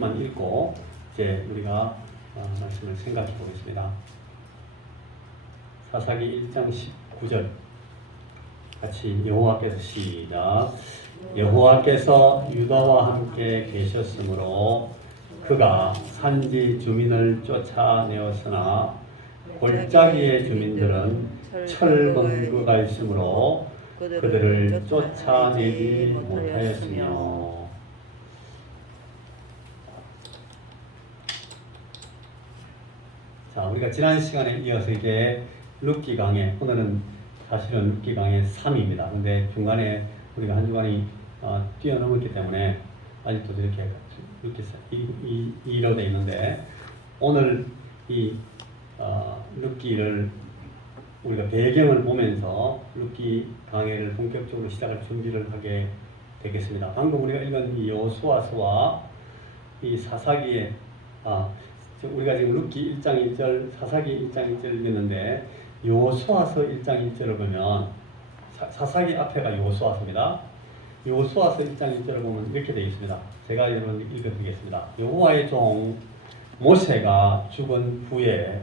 말씀만 읽고 이제 우리가 말씀을 생각해 보겠습니다. 사사기 1장 19절 같이 여호와께서 시작. 여호와께서 유다와 함께 계셨으므로 그가 산지 주민을 쫓아내었으나 골짜기의 주민들은 철범구가 있으므로 그들을 쫓아내지 못하였으며. 자, 우리가 지난 시간에 이어서 이제 룻기 강의, 오늘은 사실은 룻기 강의 3입니다. 근데 중간에 우리가 한 주간이 뛰어넘었기 때문에 아직도 이렇게 룻기 2로 되어 있는데, 오늘 이 룻기를 우리가 배경을 보면서 룻기 강해를 본격적으로 시작할 준비를 하게 되겠습니다. 방금 우리가 읽은 이 여호수아서와 이 사사기의 우리가 지금 룻기 1장 1절, 사사기 1장 1절 읽었는데 여호수아서 1장 1절을 보면 사사기 앞에가 여호수아서입니다. 여호수아서 1장 1절을 보면 이렇게 되어 있습니다. 제가 여러분 읽어드리겠습니다. 여호와의 종 모세가 죽은 후에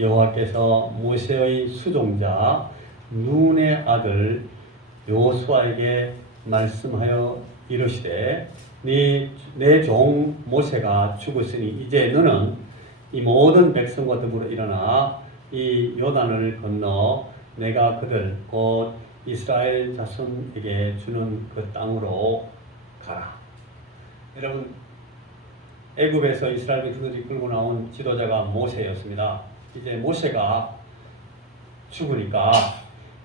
여호와께서 모세의 수종자 눈의 아들 여호수아에게 말씀하여 이르시되 내 종 모세가 죽었으니 이제 너는 이 모든 백성과 더불어 일어나 이 요단을 건너 내가 그들 곧 이스라엘 자손에게 주는 그 땅으로 가라. 여러분, 애굽에서 이스라엘 백성들이 끌고 나온 지도자가 모세였습니다. 이제 모세가 죽으니까,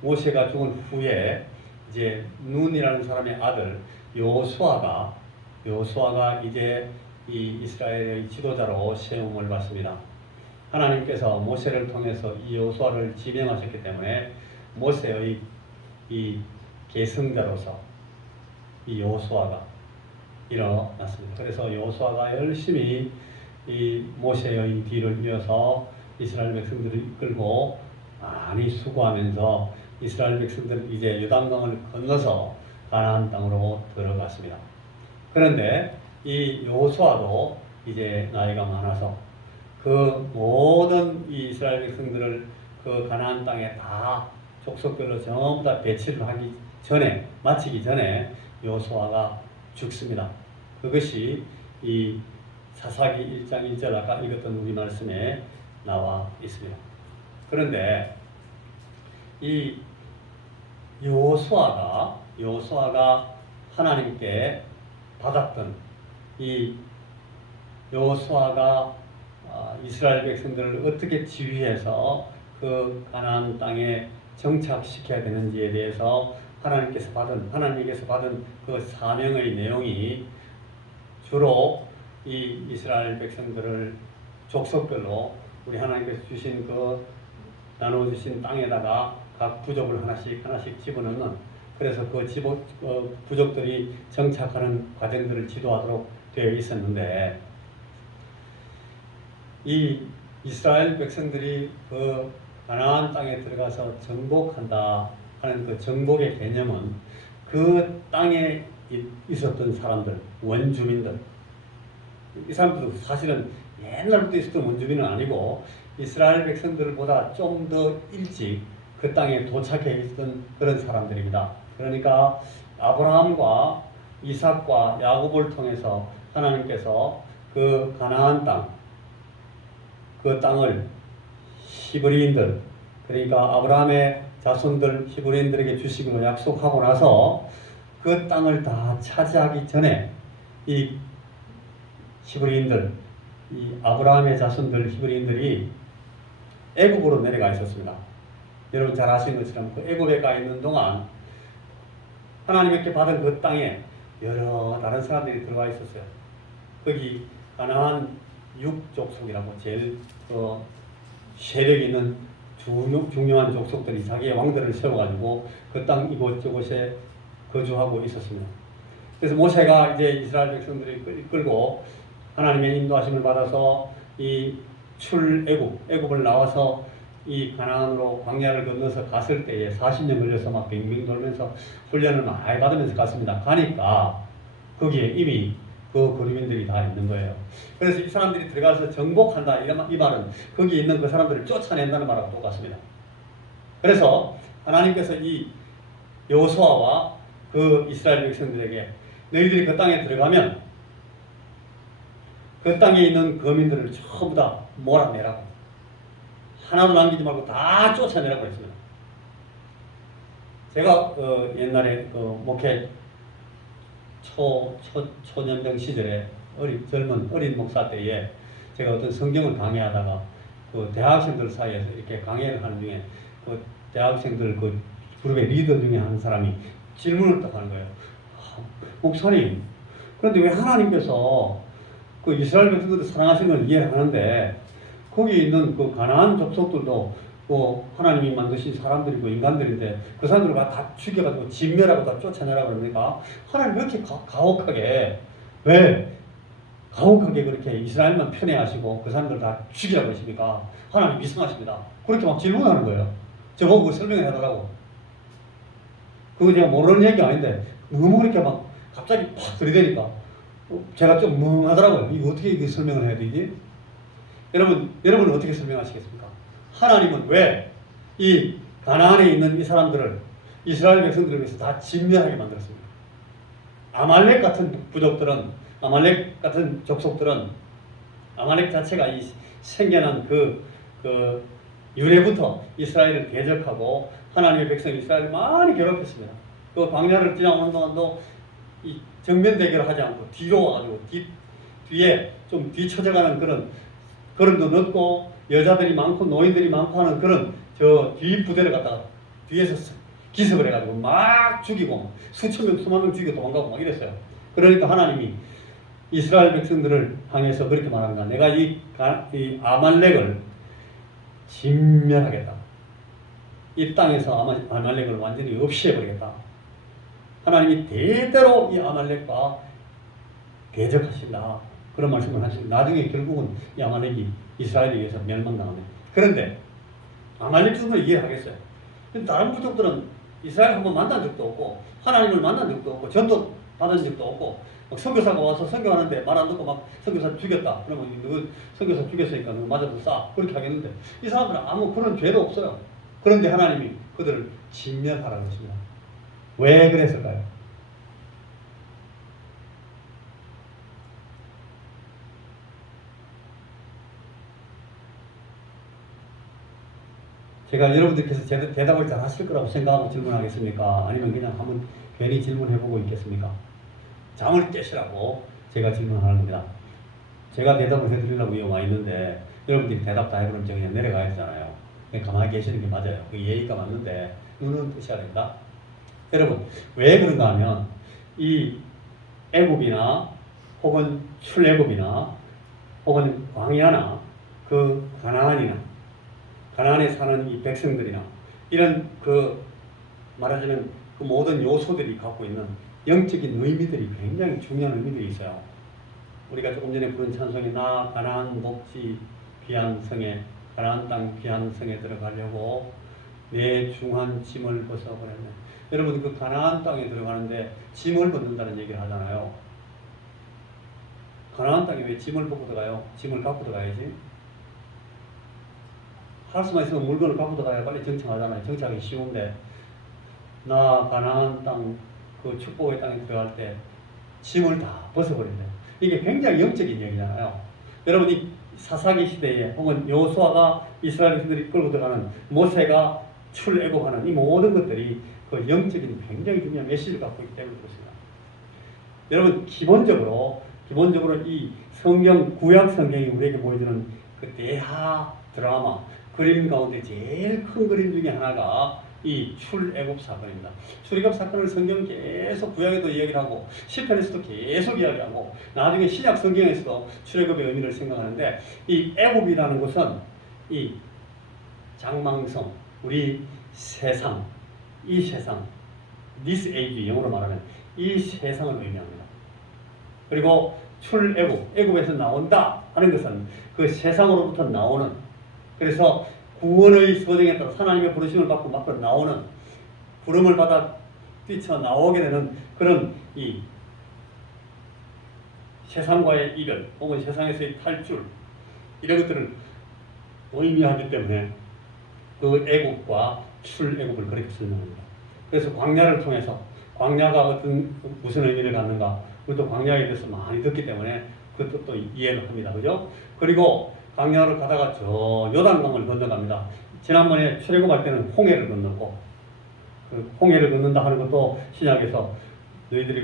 모세가 죽은 후에 이제 눈이라는 사람의 아들 여호수아가 이제 이 이스라엘의 지도자로 세움을 받습니다. 하나님께서 모세를 통해서 이 여호수아를 지명하셨기 때문에 모세의 이 계승자로서 이 여호수아가 일어났습니다. 그래서 여호수아가 열심히 이 모세의 뒤를 이어서 이스라엘 백성들을 이끌고 많이 수고하면서 이스라엘 백성들은 이제 요단강을 건너서 가나안 땅으로 들어갔습니다. 그런데 이 여호수아도 이제 나이가 많아서 그 모든 이 이스라엘 백성들을 그 가나안 땅에 다 족속별로 전부 다 배치를 마치기 전에 여호수아가 죽습니다. 그것이 이 사사기 1장 1절 아까 읽었던 우리 말씀에 나와 있습니다. 그런데 이 여호수아가 하나님께 받았던 이 여호수아가 이스라엘 백성들을 어떻게 지휘해서 그 가나안 땅에 정착시켜야 되는지에 대해서 하나님께서 받은 그 사명의 내용이 주로 이 이스라엘 백성들을 족속별로 우리 하나님께서 주신 그 나눠주신 땅에다가 각 부족을 하나씩 집어넣는, 그래서 그 부족들이 정착하는 과정들을 지도하도록 되어 있었는데, 이 이스라엘 백성들이 그 가나안 땅에 들어가서 정복한다 하는 그 정복의 개념은 그 땅에 있었던 사람들, 원주민들, 이 사람들도 사실은 옛날부터 있었던 원주민은 아니고 이스라엘 백성들보다 좀 더 일찍 그 땅에 도착해 있던 그런 사람들입니다. 그러니까 아브라함과 이삭과 야곱을 통해서 하나님께서 그 가나안 땅, 그 땅을 히브리인들, 그러니까 아브라함의 자손들 히브리인들에게 주시기로 약속하고 나서 그 땅을 다 차지하기 전에 이 히브리인들, 이 아브라함의 자손들 히브리인들이 애굽으로 내려가 있었습니다. 여러분 잘 아시는 것처럼 그 애굽에 가 있는 동안 하나님께 받은 그 땅에 여러 다른 사람들이 들어와 있었어요. 거기 가나안 6족속이라고 제일 세력 있는 중요한 족속들이 자기의 왕들을 세워가지고 그 땅 이곳저곳에 거주하고 있었습니다. 그래서 모세가 이제 이스라엘 백성들을 이끌고 하나님의 인도하심을 받아서 이 애굽을 나와서 이 가나안으로 광야를 건너서 갔을 때에 40년 걸려서 막 빙빙 돌면서 훈련을 많이 받으면서 갔습니다. 가니까 거기에 이미 그 거류민들이 다 있는 거예요. 그래서 이 사람들이 들어가서 정복한다 이 말은 거기 있는 그 사람들을 쫓아낸다는 말하고 똑같습니다. 그래서 하나님께서 이 여호수아와 그 이스라엘 백성들에게 너희들이 그 땅에 들어가면 그 땅에 있는 거민들을 전부 다 몰아내라고, 하나도 남기지 말고 다 쫓아내라고 했습니다. 제가 옛날에 목회 초년병 시절에 젊은 어린 목사 때에 제가 어떤 성경을 강의하다가 그 대학생들 사이에서 이렇게 강의를 하는 중에 그 대학생들 그 그룹의 리더 중에 한 사람이 질문을 딱 하는 거예요. 목사님, 그런데 왜 하나님께서 그 이스라엘 백성들을 사랑하시는 걸 이해하는데 거기 있는 그 가나안 족속들도 뭐 하나님이 만드신 사람들이고 인간들인데 그 사람들을 다 죽여가지고 진멸하고 다 쫓아내라 그러니까 하나님 왜 이렇게 가혹하게, 왜 가혹하게 그렇게 이스라엘만 편애하시고 그 사람들 다 죽이라고 하십니까? 하나님 이상하십니다. 그렇게 막 질문하는 거예요. 저보고 그거 설명해 달라고. 그거 제가 모르는 얘기 아닌데 너무 그렇게 막 갑자기 팍 들이대니까 제가 좀 멍하더라고요. 이거 어떻게 설명을 해야 되지? 여러분은 어떻게 설명하시겠습니까? 하나님은 왜 이 가나안에 있는 이 사람들을 이스라엘 백성들을 위해서 다 진멸하게 만들었습니까? 아말렉 같은 부족들은, 아말렉 같은 족속들은, 아말렉 자체가 이 생겨난 그 유래부터 이스라엘을 대적하고 하나님의 백성 이스라엘을 많이 괴롭혔습니다. 그 광야를 지나오는 동안도 이 정면 대결을 하지 않고 뒤로 와가지고 뒤에 좀 뒤쳐져가는 그런 걸음도 넣고 여자들이 많고 노인들이 많고 하는 그런 저 뒤 부대를 갖다가 뒤에서 기습을 해가지고 막 죽이고 수천 명 수만 명 죽이고 도망가고 막 이랬어요. 그러니까 하나님이 이스라엘 백성들을 향해서 그렇게 말합니다. 내가 이 아말렉을 진멸하겠다. 이 땅에서 아말렉을 완전히 없애버리겠다. 하나님이 대대로 이 아말렉과 대적하신다. 그런 말씀을 하시고 나중에 결국은 이 아말렉이 이스라엘에 의해서 멸망당하네. 그런데 아말렉族을 이해하겠어요. 다른 부족들은 이스라엘 한번 만난 적도 없고 하나님을 만난 적도 없고 전도 받은 적도 없고 막 선교사가 와서 선교하는데 말 안 듣고 막 선교사 죽였다. 그러면 누구 선교사 죽였으니까 누구 맞아도 싸. 그렇게 하겠는데 이 사람들은 아무 그런 죄도 없어요. 그런데 하나님이 그들을 진멸하라고 했습니다. 왜 그랬을까요? 제가 여러분들께서 대답을 잘 하실 거라고 생각하고 질문하겠습니까? 아니면 그냥 한번 괜히 질문해보고 있겠습니까? 잠을 깨시라고 제가 질문하는 겁니다. 제가 대답을 해드리려고 와 있는데 여러분들이 대답 다 해버리면 그냥 내려가야 되잖아요. 그냥 가만히 계시는 게 맞아요. 그 예의가 맞는데 눈은 뜨셔야 됩니다. 여러분, 왜 그런가 하면 이 애굽이나 혹은 출애굽이나 혹은 광야나 그 가나안에 사는 이 백성들이나 이런 그 말하자면 그 모든 요소들이 갖고 있는 영적인 의미들이 굉장히 중요한 의미들이 있어요. 우리가 조금 전에 부른 찬송이 나 가나안 목지 귀한 성에, 가나안 땅 귀한 성에 들어가려고 내 중한 짐을 벗어버렸네. 여러분 그 가나안 땅에 들어가는데 짐을 벗는다는 얘기를 하잖아요. 가나안 땅에 왜 짐을 벗고 들어가요? 짐을 갖고 들어가야지. 할 수만 있으면 물건을 갖고 들어가야 빨리 정착하잖아요. 정착하기 쉬운데 나 가나안 땅 그 축복의 땅에 들어갈 때 짐을 다 벗어버린대. 이게 굉장히 영적인 얘기잖아요. 여러분 이 사사기 시대에 혹은 여호수아가 이스라엘 백성들이 끌고 들어가는 모세가 출애굽하는 이 모든 것들이 그 영적인 굉장히 중요한 메시지를 갖고 있기 때문에 그렇습니다. 여러분 기본적으로 이 성경 구약 성경이 우리에게 보여주는 그 대하 드라마 그림 가운데 제일 큰 그림 중에 하나가 이 출애굽 사건입니다. 출애굽 사건을 성경 계속 구약에도 이야기를 하고 시편에서도 계속 이야기하고 나중에 신약 성경에서도 출애굽의 의미를 생각하는데 이 애굽이라는 것은 이 장망성, 우리 세상, 이 세상, this age 영어로 말하면 이 세상을 의미합니다. 그리고 출애굽, 애굽에서 나온다 하는 것은 그 세상으로부터 나오는, 그래서 구원의 소정에 따라 하나님의 부르심을 받고 밖으로 나오는, 부름을 받아 뛰쳐 나오게 되는 그런 이 세상과의 이별 혹은 세상에서의 탈출 이런 것들을 의미하기 때문에 그 애국과 출애국을 그렇게 설명합니다. 그래서 광야를 통해서 광야가 무슨 의미를 갖는가 우리도 광야에 대해서 많이 듣기 때문에 그것도 또 이해를 합니다. 그죠? 그리고 광야를 가다가 저 요단강을 건너갑니다. 지난번에 출애굽할 때는 홍해를 건너고 그 홍해를 건넌다 하는 것도 신약에서 너희들이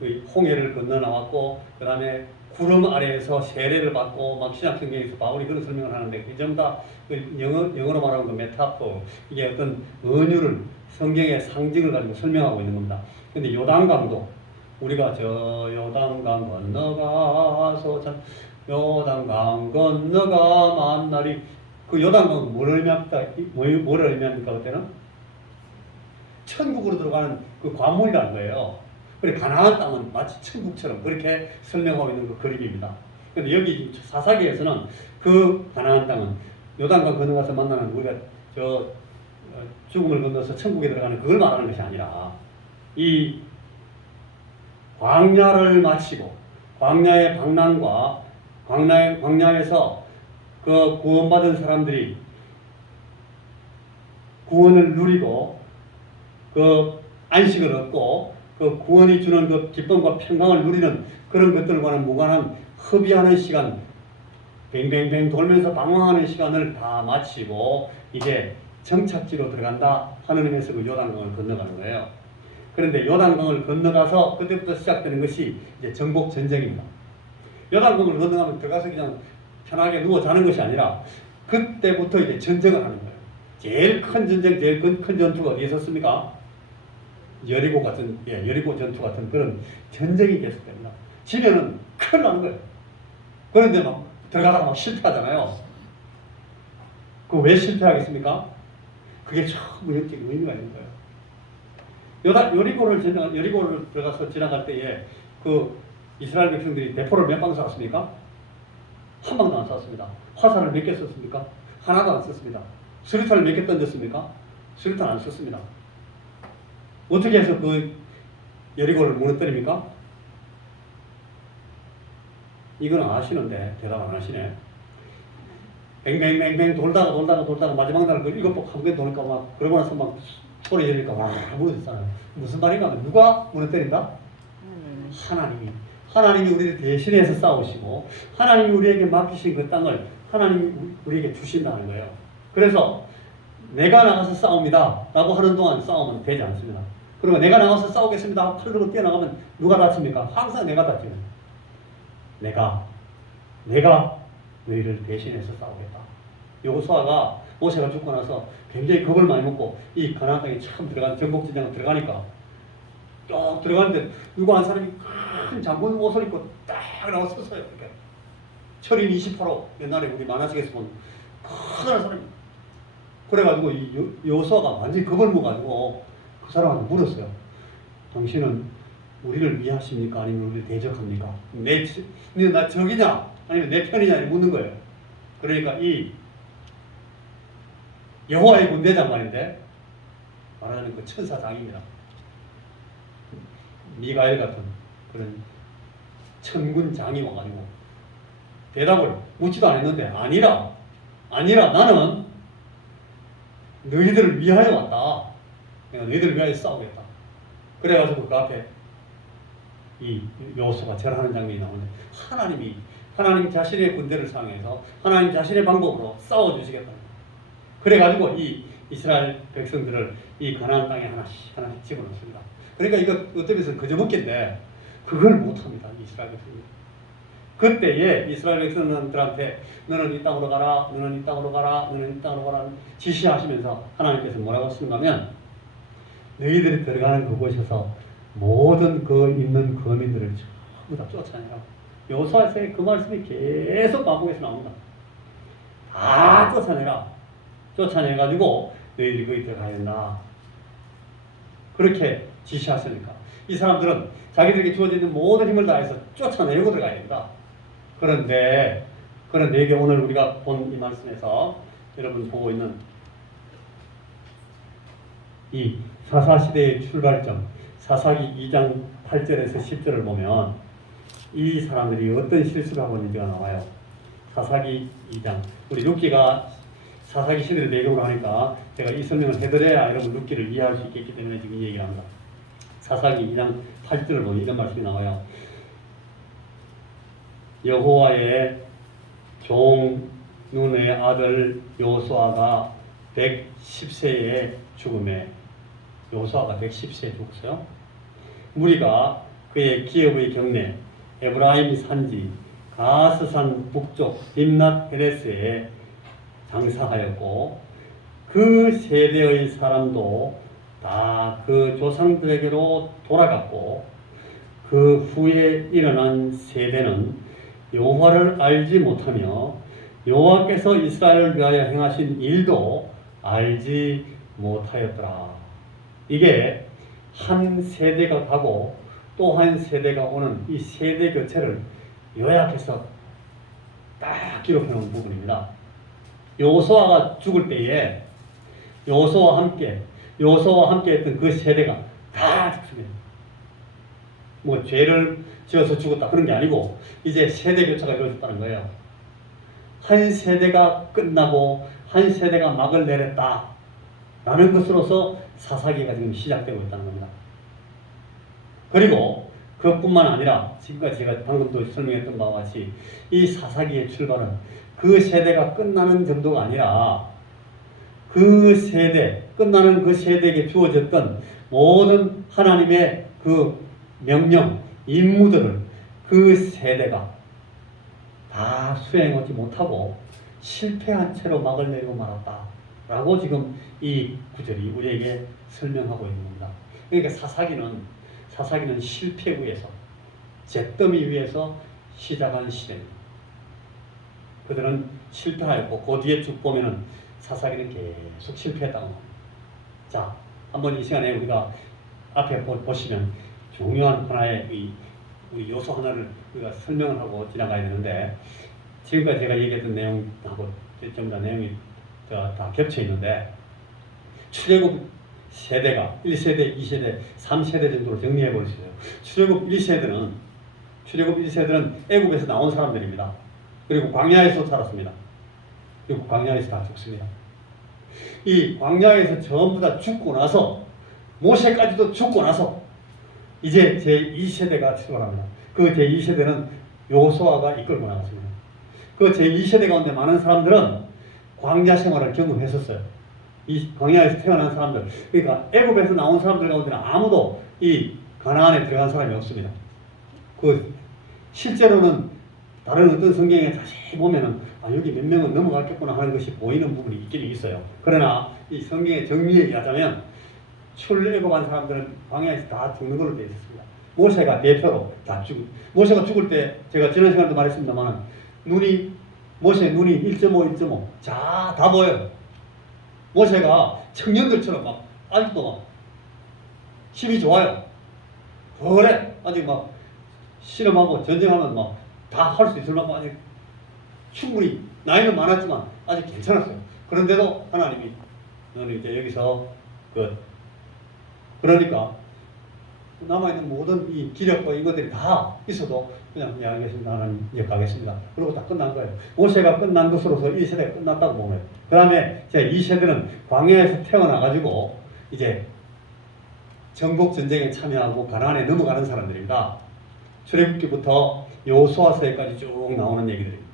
그 홍해를 건너 나왔고 그 다음에 구름 아래에서 세례를 받고 막 신약 성경에서 바울이 그런 설명을 하는데 그 전부 다 영어로 말하는 그 메타포 이게 어떤 은유를 성경의 상징을 가지고 설명하고 있는 겁니다. 근데 요단강도 우리가 저 요단강 건너가서 요단강 건너가 만나리 그 요단강은 뭘 의미합니까 그때는? 천국으로 들어가는 그 관문이라는 거예요. 그리고 가나안 땅은 마치 천국처럼 그렇게 설명하고 있는 그 그림입니다. 근데 여기 사사기에서는 그 가나안 땅은 요단강 건너가서 만나는 우리가 죽음을 건너서 천국에 들어가는 그걸 말하는 것이 아니라 이 광야를 마치고 광야의 방랑과 광야에서 그 구원받은 사람들이 구원을 누리고 그 안식을 얻고 그 구원이 주는 그 기쁨과 평강을 누리는 그런 것들과는 무관한 허비하는 시간, 뱅뱅뱅 돌면서 방황하는 시간을 다 마치고 이제 정착지로 들어간다 하는 의미에서 그 요단강을 건너가는 거예요. 그런데 요단강을 건너가서 그때부터 시작되는 것이 이제 정복 전쟁입니다. 요단강을 건너가면 들어가서 그냥 편하게 누워 자는 것이 아니라 그때부터 이제 전쟁을 하는 거예요. 제일 큰 전쟁, 제일 큰 전투가 어디에 있었습니까? 여리고 전투 같은 그런 전쟁이 계속됩니다. 지면은 큰일 나는 거예요. 그런데 막 들어가다가 막 실패하잖아요. 그 왜 실패하겠습니까? 그게 전부 영적인 의미가 있는 거예요. 여리고를 들어가서 지나갈 때에 그 이스라엘 백성들이 대포를 몇 방 쐈습니까? 한 방도 안 쐈습니다. 화살을 몇 개 썼습니까? 하나도 안 썼습니다. 수류탄을 몇 개 던졌습니까? 수류탄 안 썼습니다. 어떻게 해서 그 여리고를 무너뜨립니까? 이건 아시는데 대답 안 하시네. 뱅뱅뱅뱅 돌다가 마지막 날 그 7번 한 번 도니까 막 그러고 나서 막 소리 지르니까 막 무너졌잖아요. 무슨 말인가 하면 누가 무너뜨린다? 하나님이 우리를 대신해서 싸우시고 하나님이 우리에게 맡기신 그 땅을 하나님이 우리에게 주신다는 거예요. 그래서 내가 나가서 싸웁니다 라고 하는 동안 싸우면 되지 않습니다. 그리고 내가 나가서 싸우겠습니다 칼 들고 뛰어나가면 누가 다칩니까? 항상 내가 다치는 내가 너희를 대신해서 싸우겠다. 여호수아가 모세가 죽고 나서 굉장히 겁을 많이 먹고 이 가나안 땅에 처음 들어간 정복전쟁에 들어가니까 쭉 들어가는데 누구 한 사람이 큰 장군 옷을 입고 딱 나와 섰어요. 이렇게 철인 28호 옛날에 우리 만화책에서 본 큰 사람이 그래가지고 이 여호수아가 완전히 겁을 먹어가지고 그 사람한테 물었어요. 당신은 우리를 위하십니까? 아니면 우리를 대적합니까? 나 적이냐? 아니면 내 편이냐? 묻는 거예요. 그러니까 이 여호와의 군대장 말인데 말하자면 그 천사장입니다. 미가엘 같은 그런 천군장이 와가지고 대답을 묻지도 않았는데 아니라 나는 너희들을 위하여 왔다. 내가 너희들을 위하여 싸우겠다. 그래가지고 그 앞에 이 여호수아가 절하는 장면이 나오는데 하나님 자신의 군대를 상해서 하나님 자신의 방법으로 싸워주시겠다. 그래가지고 이 이스라엘 백성들을 이 가나안 땅에 하나씩 집어넣습니다. 그러니까 이거 어떤 면에서 그저 먹겠는데 그걸 못합니다. 이스라엘 백성들. 그때에 이스라엘 백성들한테 너는 이 땅으로 가라, 너는 이 땅으로 가라, 너는 이 땅으로 가라 지시하시면서 하나님께서 뭐라고 하시는가면 너희들이 들어가는 그곳에서 모든 그 있는 거민들을 전부 다 쫓아내라. 여호수아서의 그 말씀이 계속 반복해서 나옵니다. 다 쫓아내라. 쫓아내가지고 너희들이 거기 들어가야 된다. 그렇게 지시하시니까 이 사람들은 자기들에게 주어져 있는 모든 힘을 다해서 쫓아내고 들어가야 된다. 그런데 이게 오늘 우리가 본 이 말씀에서 여러분 보고 있는 이 사사시대의 출발점 사사기 2장 8절에서 10절을 보면 이 사람들이 어떤 실수를 하고 있는지가 나와요. 사사기 2장. 우리 룻기가 사사기 시대를 배경으로 하니까 제가 이 설명을 해드려야 여러분 룻기를 이해할 수 있겠기 때문에 지금 이 얘기를 합니다. 사사기 2장 8절을 보면 이런 말씀이 나와요. 여호와의 종 눈의 아들 요수아가 110세에 죽음에, 요수아가 110세에 죽었어요. 무리가 그의 기업의 경내 에브라임 산지 가스산 북쪽 딥낫 헤레스에 장사하였고, 그 세대의 사람도 다 그 조상들에게로 돌아갔고, 그 후에 일어난 세대는 여호와를 알지 못하며 여호와께서 이스라엘을 위하여 행하신 일도 알지 못하였더라. 이게 한 세대가 가고 또 한 세대가 오는 이 세대 교체를 요약해서 딱 기록해 놓은 부분입니다. 요호수아가 죽을 때에 요호수아와 함께 했던 그 세대가 다 죽습니다. 뭐 죄를 지어서 죽었다 그런 게 아니고 이제 세대 교체가 이루어졌다는 거예요. 한 세대가 끝나고 한 세대가 막을 내렸다 라는 것으로서 사사기가 지금 시작되고 있다는 겁니다. 그리고 그뿐만 아니라 지금까지 제가 방금도 설명했던 바와 같이 이 사사기의 출발은 그 세대가 끝나는 정도가 아니라 그 세대, 끝나는 그 세대에게 주어졌던 모든 하나님의 그 명령, 임무들을 그 세대가 다 수행하지 못하고 실패한 채로 막을 내리고 말았다 라고 지금 이 구절이 우리에게 설명하고 있는 겁니다. 그러니까 사사기는 실패 위에서, 잿더미 위에서 시작한 시대입니다. 그들은 실패하였고 그 뒤에 쭉 보면은 사사기는 계속 실패했다고 합니다. 자, 한번 이 시간에 우리가 앞에 보시면 중요한 하나의 우리 요소 하나를 우리가 설명을 하고 지나가야 되는데, 지금까지 제가 얘기했던 내용하고 전부 다 내용이 다 겹쳐 있는데, 출애굽 세대가 1세대, 2세대, 3세대 정도로 정리해 버리세요. 출애굽 1세대는 애굽에서 나온 사람들입니다. 그리고 광야에서 살았습니다. 그리고 광야에서 다 죽습니다. 이 광야에서 전부 다 죽고 나서, 모세까지도 죽고 나서 이제 제2세대가 출발합니다. 그 제2세대는 요호수아가 이끌고 나갔습니다. 그 제2세대 가운데 많은 사람들은 광야 생활을 경험했었어요. 이 광야에서 태어난 사람들, 그러니까 애굽에서 나온 사람들 가운데는 아무도 이 가나안에 들어간 사람이 없습니다. 실제로는 다른 어떤 성경에 자세히 보면은 여기 몇 명은 넘어갔겠구나 하는 것이 보이는 부분이 있기는 있어요. 그러나 이 성경의 정리 얘기하자면 출애굽한 사람들은 광야에서 다 죽는 걸로 되어 있습니다. 모세가 대표로 다 모세가 죽을 때 제가 지난 시간에도 말했습니다만 모세 눈이 1.5 다 보여요. 모세가 청년들처럼 막 아직도 막 힘이 좋아요. 그래 아직 막 실험하고 전쟁하면 막 다 할 수 있을 만큼 아직 충분히 나이는 많았지만 아직 괜찮았어요. 그런데도 하나님이 너는 이제 여기서 그러니까 남아있는 모든 이 기력과 이것들이 다 있어도 그냥 알겠습니다. 하나님 이제 가겠습니다. 그리고 다 끝난 거예요. 모세가 끝난 것으로서 1세대가 끝났다고 보면, 그 다음에 제 2세대는 광야에서 태어나가지고 이제 정복 전쟁에 참여하고 가나안에 넘어가는 사람들입니다. 출애굽기부터 여호수아서에까지 쭉 나오는 얘기들입니다.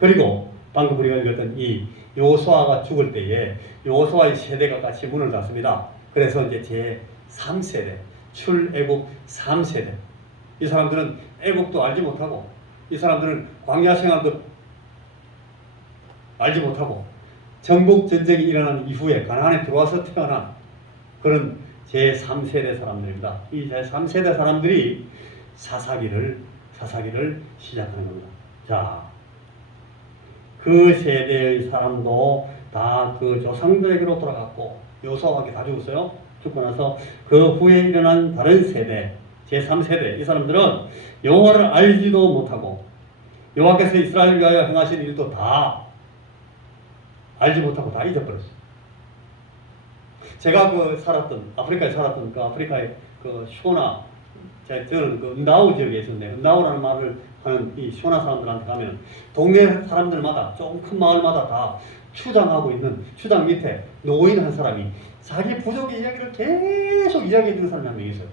그리고 방금 우리가 읽었던 이 여호수아가 죽을 때에 여호수아의 세대가 같이 문을 닫습니다. 그래서 이제 제 3세대, 출애굽 3세대. 이 사람들은 애굽도 알지 못하고, 이 사람들은 광야 생활도 알지 못하고, 정복 전쟁이 일어난 이후에 가나안에 들어와서 태어난 그런 제 3세대 사람들입니다. 이 제 3세대 사람들이 사사기를 시작하는 겁니다. 자, 그 세대의 사람도 다 그 조상들에게로 돌아갔고, 요수아에게 다 죽었어요. 죽고 나서 그 후에 일어난 다른 세대, 제3세대, 이 사람들은 여호와를 알지도 못하고 여호와께서 이스라엘을 위하여 행하신 일도 다 알지 못하고 다 잊어버렸어요. 제가 아프리카에 살았던 그 아프리카의 그 슈나 저는 그 은다우 지역에 있었는데, 은다우라는 말을 하는 이 쇼나 사람들한테 가면 동네 사람들마다 조금 큰 마을마다 다 추장하고 있는 추장 밑에 노인 한 사람이 자기 부족의 이야기를 계속 이야기해 주는 사람이 한 명 있어요.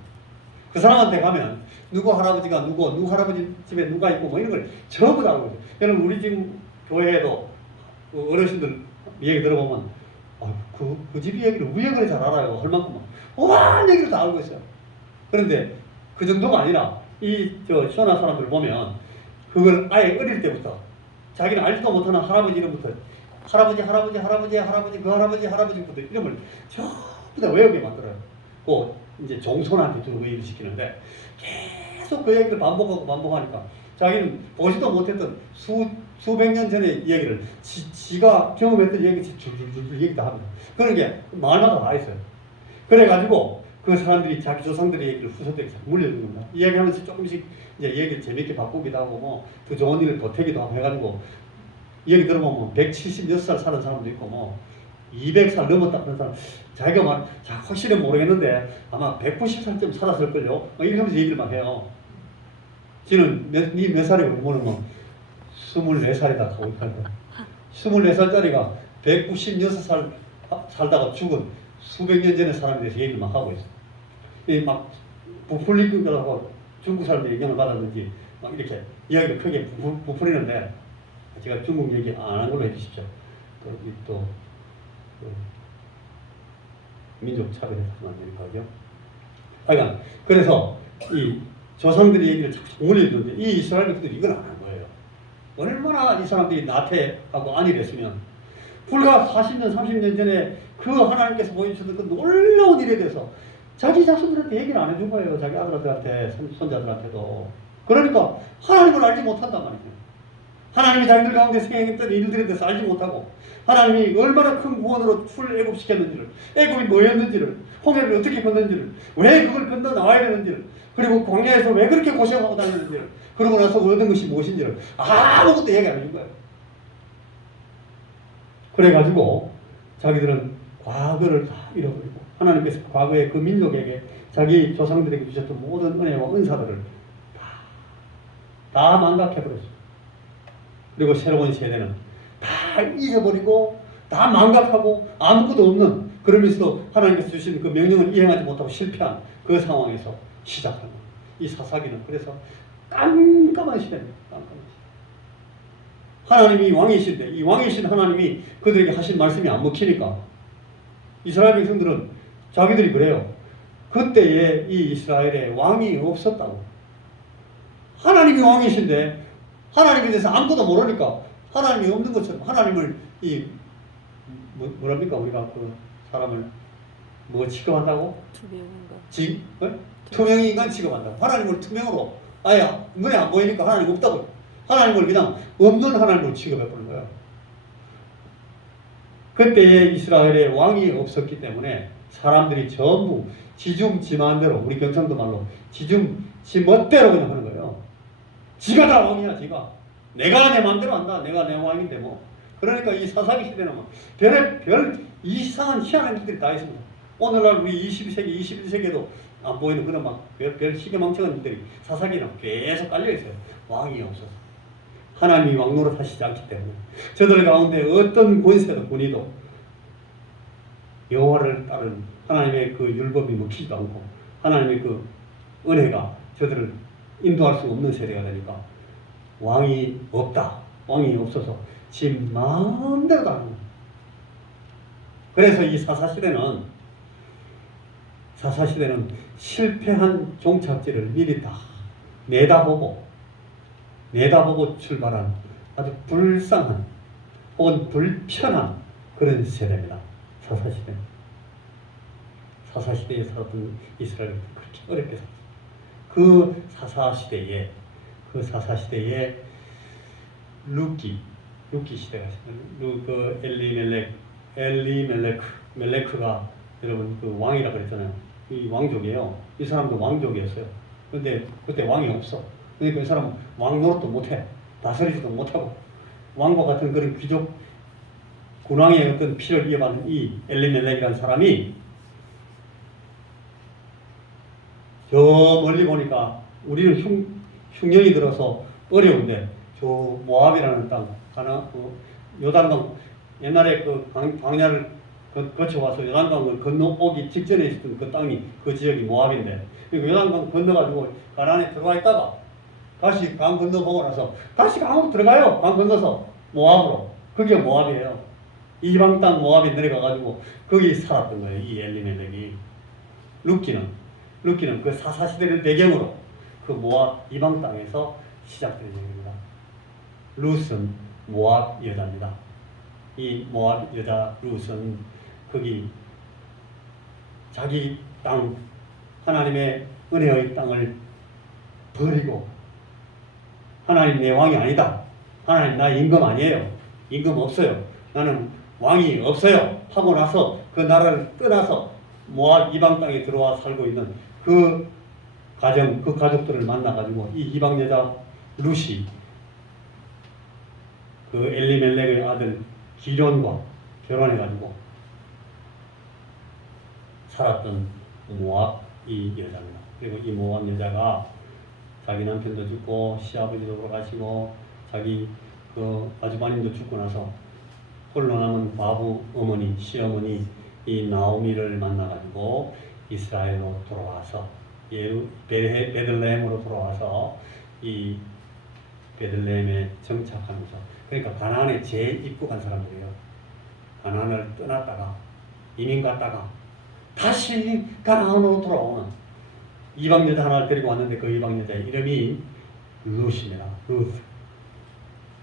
그 사람한테 가면 누구 할아버지가 누구 할아버지 집에 누가 있고 뭐 이런 걸 전부 다 알고 있어요. 여러분 우리 지금 교회에도 그 어르신들 얘기 들어보면 그 집 이야기를 왜 그래 잘 알아요 할 만큼 오만 얘기를 다 알고 있어요. 그런데 그 정도가 아니라 저 쇼나 사람들 보면 그걸 아예 어릴 때부터 자기는 알지도 못하는 할아버지 이름부터 할아버지 그 할아버지부터 이름을 전부 다 외우게 만들어요. 그 이제 종손한테 주로 그 얘기를 시키는데 계속 그 얘기를 반복하니까 자기는 보지도 못했던 수백 년 전의 이야기를 지가 경험했던 얘기 줄줄줄 얘기 다 합니다. 그런 게 마을마다 다 있어요. 그래가지고 그 사람들이 자기 조상들의 얘기를 후손들에게 물려주는 겁니다. 이야기하면서 조금씩 이제 얘기를 재밌게 바꾸기도 하고 뭐 더 좋은 일을 보태기도 하고 해가지고 얘기 들어보면 176살 사는 사람도 있고 뭐 200살 넘었다 그런 사람 자기가 말 확실히 모르겠는데 아마 190살쯤 살았을걸요. 뭐 이렇게 하면서 얘기를 막 해요. 지는 몇 살이고 모르면 24살이다 하고 있거든. 24살짜리가 196살 살다가 죽은 수백 년 전의 사람에 대해서 얘기를 막 하고 있어. 막 부풀리기라고 중국 사람들이 영향을 받았는지 막 이렇게 이야기를 크게 부풀리는데 제가 중국 얘기 안 한 걸로 해주십시오. 또 민족 차별에 하면 안 되니까요. 하여간 그래서 이 조상들의 얘기를 자꾸 올려주는데 이 이스라엘 백성들이 이걸 안 한 거예요. 얼마나 이 사람들이 나태하고 안일했으면 불과 40년 30년 전에 그 하나님께서 보여주셨던 그 놀라운 일에 대해서 자기 자손들한테 얘기를 안 해준 거예요. 자기 아들한테 손자들한테도. 그러니까 하나님을 알지 못한단 말이에요. 하나님이 자기들 가운데 생행했던 일들에 대해서 알지 못하고 하나님이 얼마나 큰 구원으로 출애굽시켰는지를 애굽이 뭐였는지를 홍해를 어떻게 건넌지를 왜 그걸 건너 나와야 되는지를 그리고 광야에서 왜 그렇게 고생하고 다니는지를 그러고 나서 얻은 것이 무엇인지를 아무것도 얘기 안 해준 거예요. 그래가지고 자기들은 과거를 다 잃어버리고 하나님께서 과거에 그 민족에게 자기 조상들에게 주셨던 모든 은혜와 은사들을 다 망각해버렸어요. 그리고 새로운 세대는 다 잊어버리고 다 망각하고 아무것도 없는 그러면서도 하나님께서 주신 그 명령을 이행하지 못하고 실패한 그 상황에서 시작하는 이 사사기는 그래서 깜깜한 시대입니다. 깜깜한 시대. 하나님이 왕이신데 이 왕이신 하나님이 그들에게 하신 말씀이 안 먹히니까 이스라엘 백성들은 자기들이 그래요. 그때에 이 이스라엘에 왕이 없었다고. 하나님이 왕이신데 하나님에 대해서 아무것도 모르니까 하나님이 없는 것처럼 하나님을 뭐랍니까 우리가 그 사람을 뭐 취급한다고? 투명 인간 취급한다고. 하나님을 투명으로 아예 눈에 안 보이니까 하나님 없다고. 하나님을 그냥 없는 하나님으로 취급해버린 거예요. 그때에 이스라엘에 왕이 없었기 때문에 사람들이 전부 지중 지 마음대로 우리 경상도 말로 지중 지 멋대로 그냥 하는 거예요. 지가 다 왕이야. 지가 내가 내 마음대로 한다. 내가 내 왕인데 뭐. 그러니까 이 사사기 시대는 뭐 별 이상한 희한한 일들이 다 있습니다. 오늘날 우리 22세기 21세기에도 안 보이는 그런 막 별 시계망청한 일들이 사사기는 계속 깔려 있어요. 왕이 없어서 하나님이 왕노릇 하시지 않기 때문에 저들 가운데 어떤 권세도 권위도 여호와를 따른 하나님의 그 율법이 먹히지도 않고 하나님의 그 은혜가 저들을 인도할 수 없는 세대가 되니까 왕이 없다. 왕이 없어서 지 마음대로 다 하는 거예요. 그래서 이 사사시대는 실패한 종착지를 미리 다 내다보고 출발한 아주 불쌍한 혹은 불편한 그런 세대입니다. 사사시대에 살았던 이스라엘은 그렇게 어렵게 살았어요. 그 사사시대에 루키 시대가 있어요. 그 엘리멜레크가 여러분 그 왕이라 그랬잖아요. 이 왕족이에요. 이 사람도 왕족이었어요. 근데 그때 왕이 없어. 그러니까 이 사람은 왕 노릇도 못해. 다스리지도 못하고 왕과 같은 그런 귀족 군왕의 어떤 피를 이어받는 이 엘리멜렉이라는 사람이 저 멀리 보니까 우리는 흉년이 들어서 어려운데 저 모압이라는 땅, 요단강 옛날에 그 광야를 거쳐와서 요단강을 건너오기 직전에 있었던 그 땅이 그 지역이 모압인데 요단강 건너가지고 가나안에 들어와 있다가 다시 강 건너보고 나서 다시 강으로 들어가요. 강 건너서 모압으로. 그게 모압이에요. 이방 땅 모압에 내려가가지고 거기 살았던 거예요. 이 엘리멜렉이. 룻기는 그 사사시대를 배경으로 그 모압 이방 땅에서 시작된 얘기입니다. 룻은 모압 여자입니다. 이 모압 여자 룻은 거기 자기 땅 하나님의 은혜의 땅을 버리고 하나님 내 왕이 아니다. 하나님 나 임금 아니에요. 임금 없어요. 나는 왕이 없어요. 하고 나서 그 나라를 떠나서 모압 이방 땅에 들어와 살고 있는 그 가정, 그 가족들을 만나가지고 이 이방 여자 룻이 그 엘리멜렉의 아들 기련과 결혼해가지고 살았던 모압 이 여자입니다. 그리고 이 모압 여자가 자기 남편도 죽고 시아버지도 돌아가시고 자기 그 아주버님도 죽고 나서 홀로 남은 과부 어머니, 시어머니 이 나오미를 만나가지고 이스라엘로 돌아와서 베들레헴으로 돌아와서 이 베들레헴에 정착하면서 그러니까 가나안에 재입국한 사람들이에요. 가나안을 떠났다가 이민 갔다가 다시 가나안으로 돌아오는 이방 여자 하나를 데리고 왔는데 그 이방 여자의 이름이 룻입니다.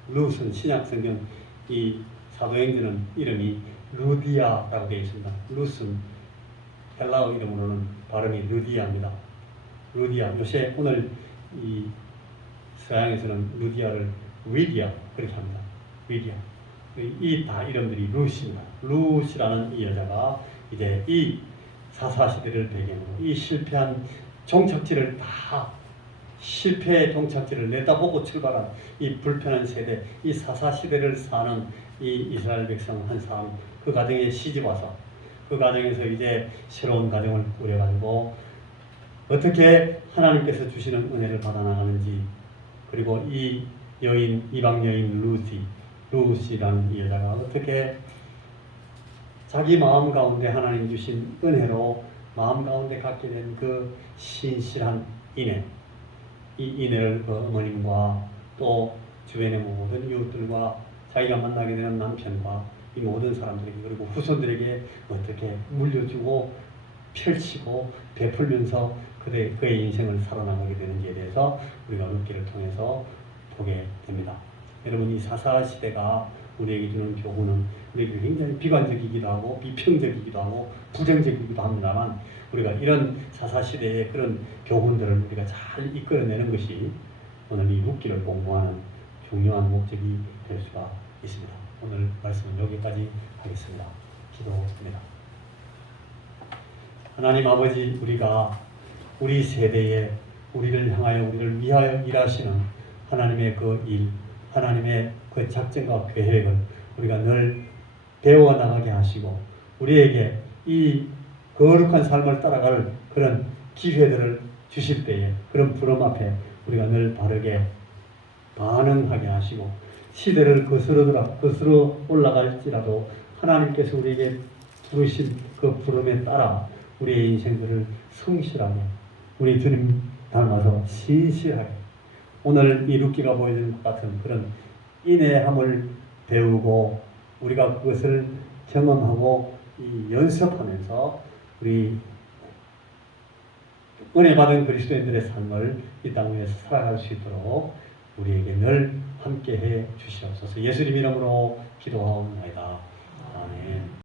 룻은 신약 성경 이 사도행전은 이름이 루디아라고 되어 있습니다. 룻은 헬라어 이름으로는 발음이 루디아입니다. 루디아. 요새 오늘 이 서양에서는 루디아를 위디아 그렇게 합니다. 위디아. 이 다 이름들이 룻입니다. 룻이라는 이 여자가 이제 이 사사시대를 배경으로 이 실패한 종착지를 다 실패의 종착지를 내다보고 출발한 이 불편한 세대, 이 사사시대를 사는 이 이스라엘 백성 한 사람, 그 가정에 시집 와서 그 가정에서 이제 새로운 가정을 꾸려가지고 어떻게 하나님께서 주시는 은혜를 받아나가는지, 그리고 이 여인, 이방 여인 룻이라는 이 여자가 어떻게 자기 마음 가운데 하나님 주신 은혜로 마음 가운데 갖게 된 그 신실한 인애, 이 인애를 그 어머님과 또 주변의 모든 이웃들과 자기가 만나게 되는 남편과 이 모든 사람들에게 그리고 후손들에게 어떻게 물려주고 펼치고 베풀면서 그의 인생을 살아나가게 되는지에 대해서 우리가 룻기를 통해서 보게 됩니다. 여러분, 이 사사시대가 우리에게 주는 교훈은 우리에게 굉장히 비관적이기도 하고 비평적이기도 하고 부정적이기도 합니다만, 우리가 이런 사사시대의 그런 교훈들을 우리가 잘 이끌어내는 것이 오늘 이 룻기를 공부하는 중요한 목적이 될 수가 있습니다. 오늘 말씀은 여기까지 하겠습니다. 기도합니다. 하나님 아버지, 우리가 우리 세대에 우리를 향하여 우리를 위하여 일하시는 하나님의 그 일, 하나님의 그 작전과 계획을 우리가 늘 배워나가게 하시고 우리에게 이 거룩한 삶을 따라갈 그런 기회들을 주실 때에 그런 부름 앞에 우리가 늘 바르게 반응하게 하시고 시대를 거스러 올라갈지라도 하나님께서 우리에게 부르신 그 부름에 따라 우리의 인생들을 성실하게 우리 주님 닮아서 신실하게 오늘 이 룻기가 보여주는 것 같은 그런 인내함을 배우고 우리가 그것을 경험하고 연습하면서 우리 은혜 받은 그리스도인들의 삶을 이 땅 위에서 살아갈 수 있도록 우리에게 늘 함께해 주시옵소서. 예수님 이름으로 기도하옵나이다. 아멘.